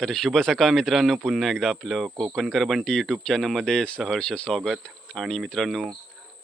तर शुभ सकाळ मित्रांनो पुन्हा एकदा आपलं कोकणकर बंटी यूट्यूब चॅनलमध्ये सहर्ष स्वागत. आणि मित्रांनो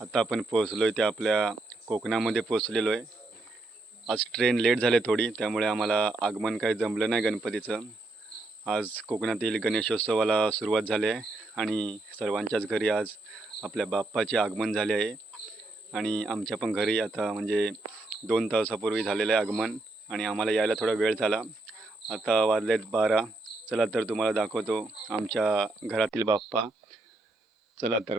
आता आपण पोहोचलो आहे ते आपल्या कोकणामध्ये पोहोचलेलो आहे. आज ट्रेन लेट झाले थोडी त्यामुळे आम्हाला आगमन काही जमलं नाही गणपतीचं. आज कोकणातील गणेशोत्सवाला सुरुवात झाली आहे आणि सर्वांच्याच घरी आज आपल्या बाप्पाचे आगमन झाले आहे. आणि आमच्या पण घरी आता म्हणजे दोन तासापूर्वी झालेलं आहे आगमन आणि आम्हाला यायला थोडा वेळ झाला. आता वाजले आहेत बारा. चला तर तुम्हाला दाखवतो आमच्या घरातील बाप्पा. चला तर.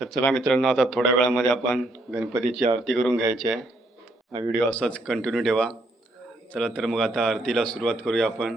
तर चला मित्रांनो आता थोड्या वेळामध्ये आपण गणपतीची आरती करून घ्यायची आहे. हा व्हिडिओ असाच कंटिन्यू ठेवा. चला तर मग आता आरतीला सुरुवात करूया आपण.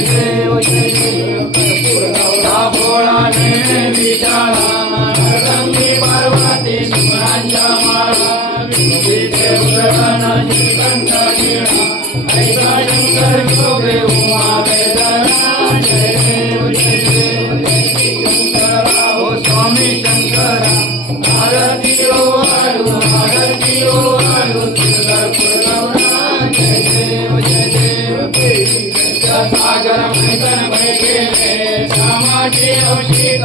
देव जय विचारा रंगी पार्वती सुरांच्या माळा शंकर उमा वेदना जय देव जय देव स्वामी सागर मैदान बैठेले सामाचे औषध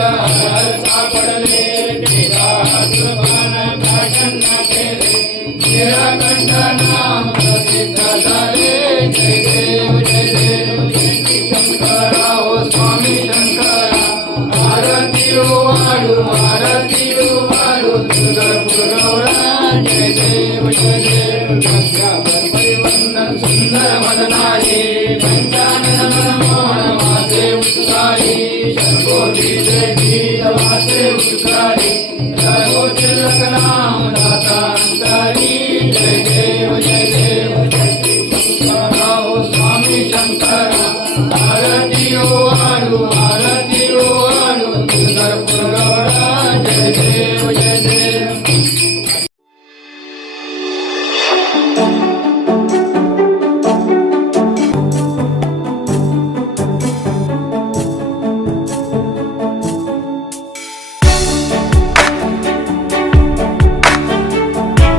सापडले वेदासुभान भाषण केले निराकंठ नाम प्रसिद्ध झाले जय देव जय देव जय शंकरा ओ स्वामी शंकरा। आरती ओ वाडू आरती ओ वाडू तुळजापूर गौरा जय देव जय देव por